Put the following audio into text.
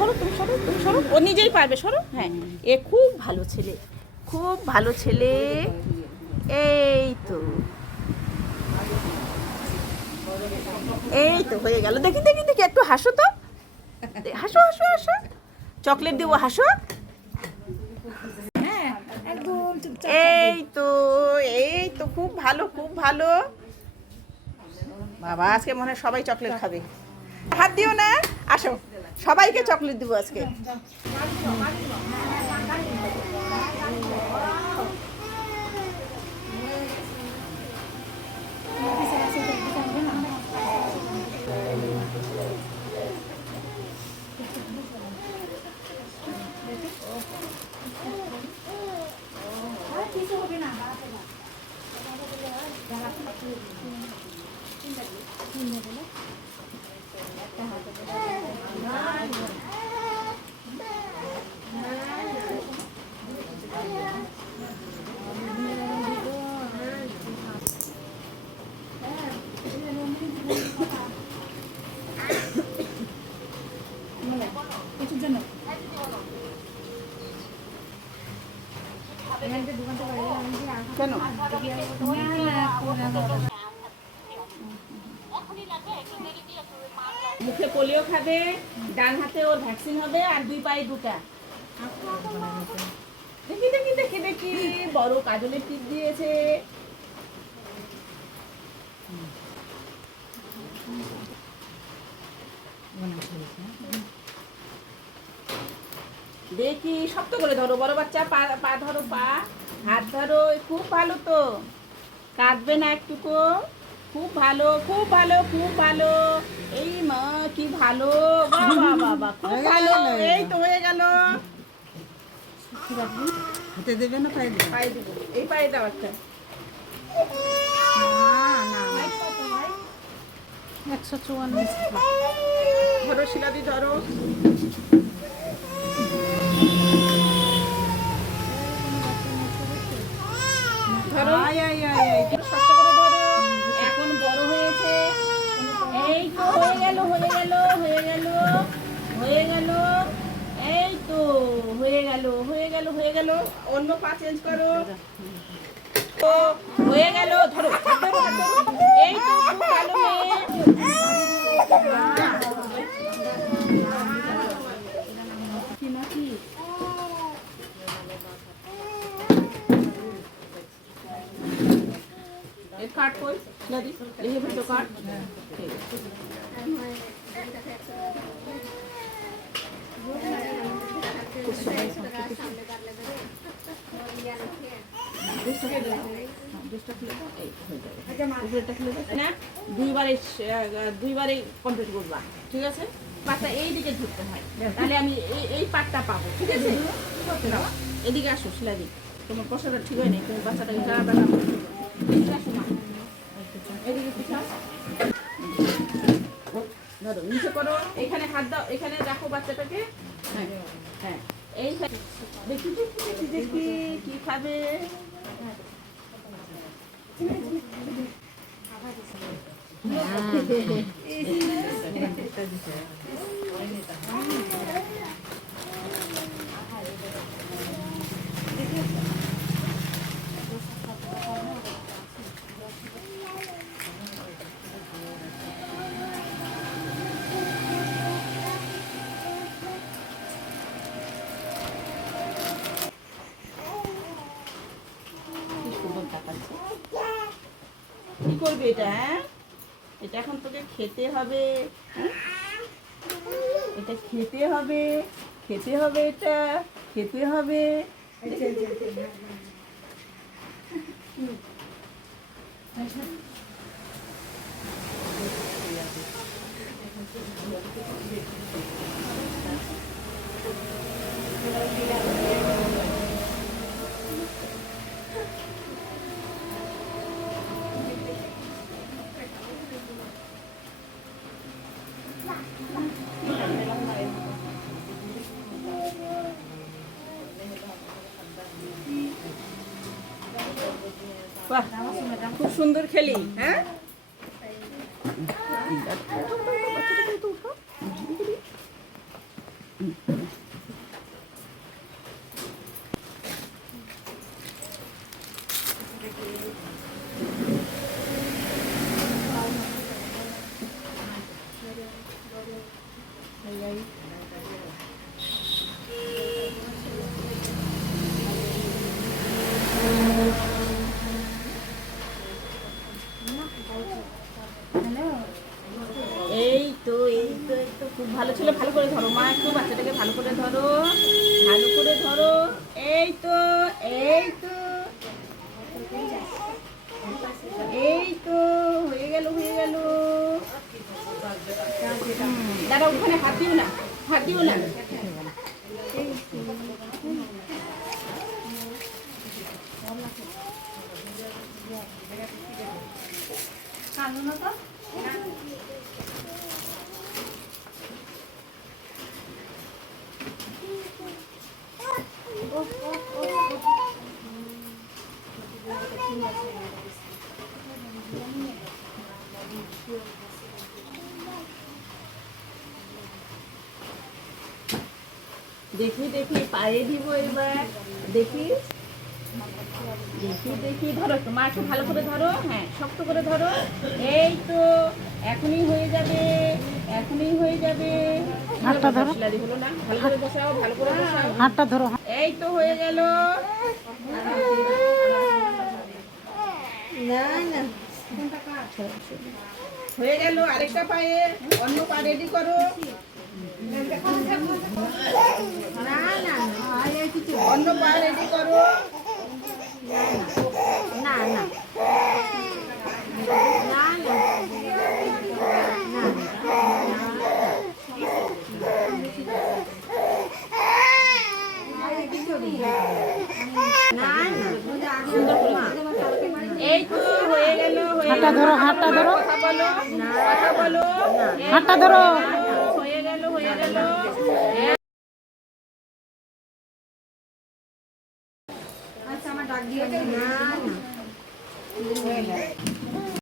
সরো, তুমি সরো, তুমি সরো, ও নিজেই পারবে, সরো। হ্যাঁ, এ খুব ভালো ছেলে, খুব ভালো ছেলে। এই তো, এই তো হয়ে গেল। দেখি দেখি দেখি, একটু হাসো তো, হাসো হাসো হাসো, চকলেট দেবো, হাসো। এই তো, এই তো, খুব ভালো, খুব ভালো। বাবা, আজকে মনে হয় সবাই চকলেট খাবে। হাত দিও না, আসো, সবাইকে চকলেট দিব আজকে। কেন? মুখে পোলিও খাবে, ডান হাতে ওর ভ্যাকসিন হবে, আর 2 পায়ে 2টা। দেখি দেখি দেখি দেখি, বড় কাজলের টিপ দিয়েছে। দেখি, শক্ত করে ধরো, বড় বাচ্চা, পা ধরো, পা, হাত ধরো। খুব ভালো তো, কাঁদবে না একটুকু। খুব ভালো, খুব ভালো, খুব ভালো। এই মা, কি ভালো, বাবা বাবা, খুব ভালো। এই তো হয়ে গেল। হাতে দেবে না পায়ে দেবে? পায়ে দিব, এই পায়ে দাও একটা। না 154 ধরো শিলাদি, ধরো। ধরো, শক্ত করে ধরো। এখন বড় হয়েছে। এই তো হয়ে গেল, হয়ে গেল, হয়ে গেল, হয়ে গেল। এই তো হয়ে গেল, হয়ে গেল, হয়ে গেল। অন্য পা চেঞ্জ করো। তো হয়ে গেল, ধরো, হাত ধরো, হাত ধরো। এই তো, খুব ভালো মেয়ে। কাট কই দাদি, লিখে ফেলতো কাট। দুইবারে কমপ্লিট করবা, ঠিক আছে? পাটটা এই দিকে ধরতে হয়, তাহলে আমি এই পাটটা পাবো, ঠিক আছে? এদিকে আসো শিলাদি, তোমার কষাটা ঠিক হয় নাই, তুমি বাচ্চাটাকে টানা টানা করছো। এদিকে আসো মা, এদিকে পিছাও, ধরো, নিচে করো, এখানে হাত দাও, এখানে রাখো বাচ্চাটাকে। হ্যাঁ হ্যাঁ, এই দেখি দেখি দেখি দেখি কি খাবে। কি করবে এটা? হ্যাঁ, এটা এখন তোকে খেতে হবে। এটা খেতে হবে, খেতে হবে, এটা খেতে হবে। বাহ, খুব সুন্দর খেলি। হ্যাঁ, তো এই তো এই তো খুব ভালো ছিল। ভালো করে ধরো মা, একটু বাচ্চাটাকে ভালো করে ধরো, ভালো করে ধরো। এই তো, এই তো, এই তো হয়ে গেল, হয়ে গেল। দাঁড়া, ওখানে হাত দিও না, হাত দিও না। দেখি দেখি পায়ে দিব এবার, দেখি দেখি দেখি। ধরো একটু মা, একটু ভালো করে ধরো, হ্যাঁ শক্ত করে ধরো। এই তো এখনই হয়ে যাবে, এখনই হয়ে যাবে। হাতটা ধরো। শিলাদি হলো না, ভালো করে বসাও, ভালো করে বসাও। হাতটা ধরো। এই তো হয়ে গেল। না না, হয়ে গেল। আরেকটা পায়ে, অন্য পা রেডি করো। না না, অন্য পা রেডি করো। না না, এই তো হয়ে গেল, হয়ে হাতটা গেল। ধরো, হাতটা ধরো। কথা বলো, কথা বলো। হাতটা ধরো। হয়ে গেল, হয়ে গেল। আচ্ছা, আমার ডাক দিয়ে না না।